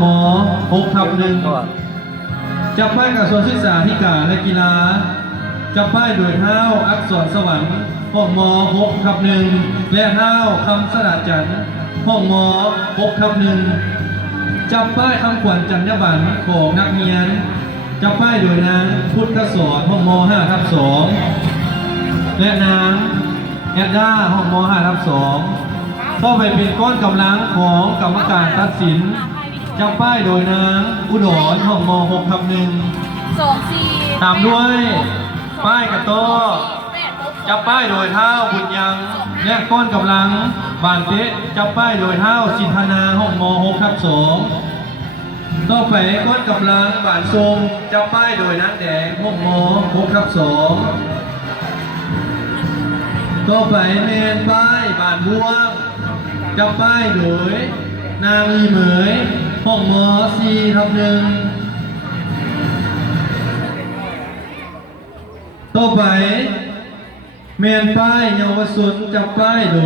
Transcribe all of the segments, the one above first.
ม6/1จับป้ายกระทรวงศึกษาธิการและกีฬาจับป้ายโดยเท้าอักษรสวรรค์ห้องม6/1และเท้าคำสลัดจันทร์ห้องม6/1จับป้ายคำขวัญจรรยาบรรณของนักเรียนจับป้ายโดยนางพุทธสอนห้องม5/2และนางแอดด้าห้องม5/2ต่อไปเป็นก้อนกำลังของกรรมการตัดสินจับป้ายโดยนางอุดรห้องม6/1ตามด้วยป้ายกระโต้จับป้ายโดยเท้าบุญยังและก้อนกำลังบานเตะจับป้ายโดยเท้าสินธนาห้องม6/2ต่อไปก้อนกำลังบานทรงจับป้ายโดยนางแดงห้องม6/2ต่อไปเมนป้ายบานม่วงจับป้ายโดยนางลีเหมยห้องม4/1ต่อไปเมนป้ายเยาวชนจับป้ายโด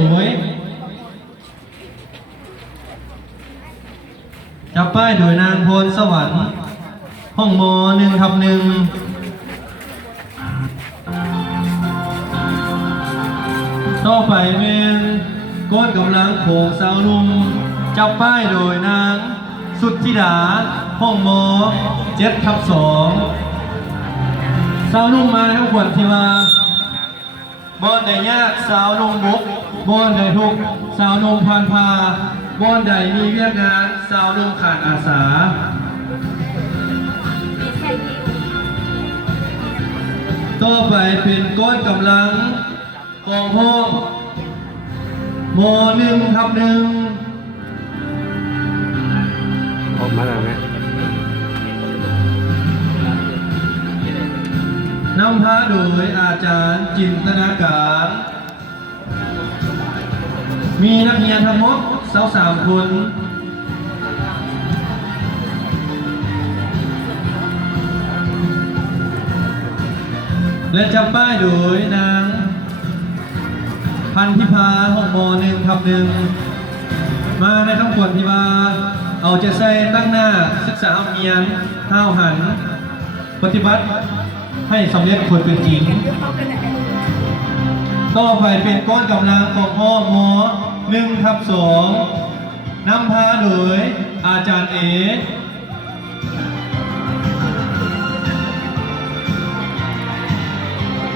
ยนางพลสวรรค์ห้องม1/1ต่อไปเมนก้นกำลังโขงสาวนุ่มจับป้ายโดยนางสุทธิดาห้องม7/2สาวนุ่มมาทั้งขวัญที่มาบอนใดยากสาวนุ่มบุกบอนใดทุกสาวนุ่มพันพาบอนใดมีเวียกงานสาวนุ่มขาดอาสาต่อไปเป็นก้นกำลังของห้องม1/1ออกมาแล้วนะนำพาโดยอาจารย์จินตนาการมีนักเรียนทั้งหมด23 คนและจับป้ายโดยนางพันธิพาห้องม1/1มาในทั้งขวัญที่มาเอาใจใส่ตั้งหน้าศึกษาเมียนห้าวหันปฏิบัติให้สำเร็จผลเป็นจริงต่อไปเป็นก้อนกำลังของห้องม1/2นำพาโดยอาจารย์เอ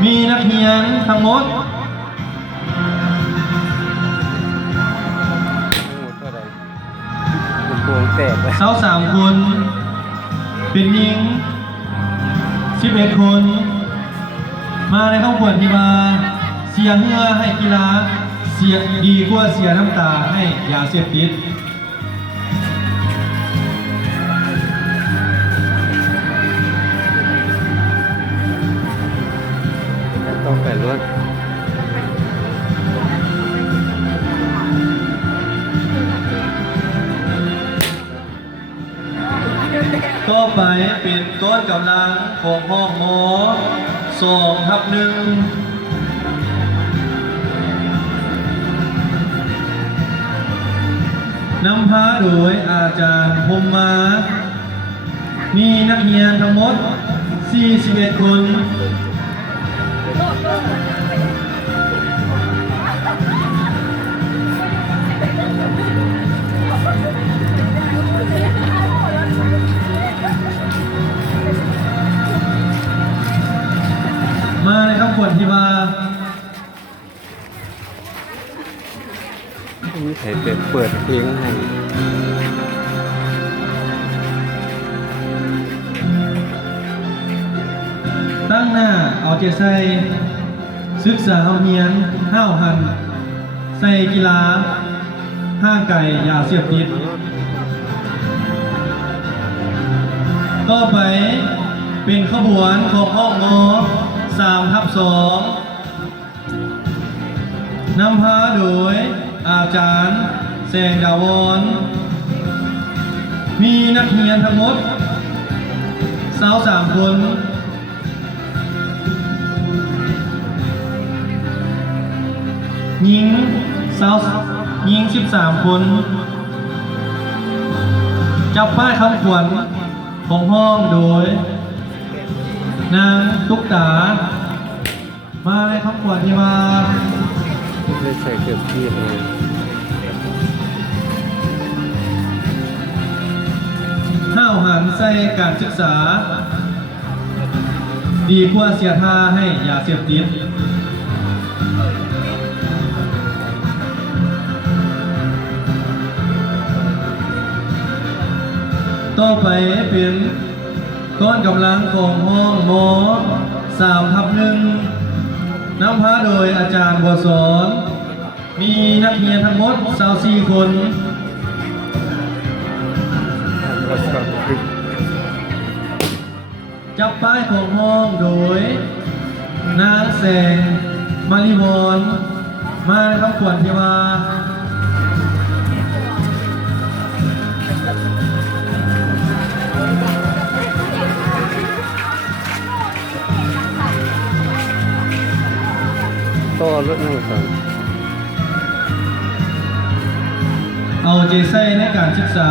มีนักเรียนทั้งหมด23 คนเป็นหญิง11 คนมาในครอบครัวที่มาเสียเหงื่อให้กีฬาเสียดีกว่าเสียน้ำตาให้ยาเสพติดต้องไปรถต่อไปเป็นก้อนกำลังของห้องม2/1นำพาโดยอาจารย์พรมมามีนักเรียนทั้งหมด41 คนมาในคำขวัญที่มามีใครเปิดเพลงให้ตั้งหน้าเอาใจใส่ศึกษาเอาเนียนห้าวหันใส่กีฬาห้างไก่ยาเสียบติดต่อไปเป็นขบวนของห้องม3/2นำพาโดยอาจารย์แสงดาวรมีนักเรียนทั้งหมด23 คนหญิง13 คน จับป้ายคำขวัญของห้องโดย นางตุ๊กตา มาในคำขวัญที่มา ได้ใส่เกือบที่เลย ห้าวหันใส่การศึกษา ดีกว่าเสียท่าให้ยาเสพติดต่อไปเป็นก้อนกำลังของห้องม3/1นำพาโดยอาจารย์บัวสอนมีนักเรียนทั้งหมด24คน ก็สอบคือ จับป้ายของห้องโดย นางแสงมาริวรมาในคำขวัญที่ว่า ต่อรถนั่งสั่ง เอาใจใส่ในการศึกษา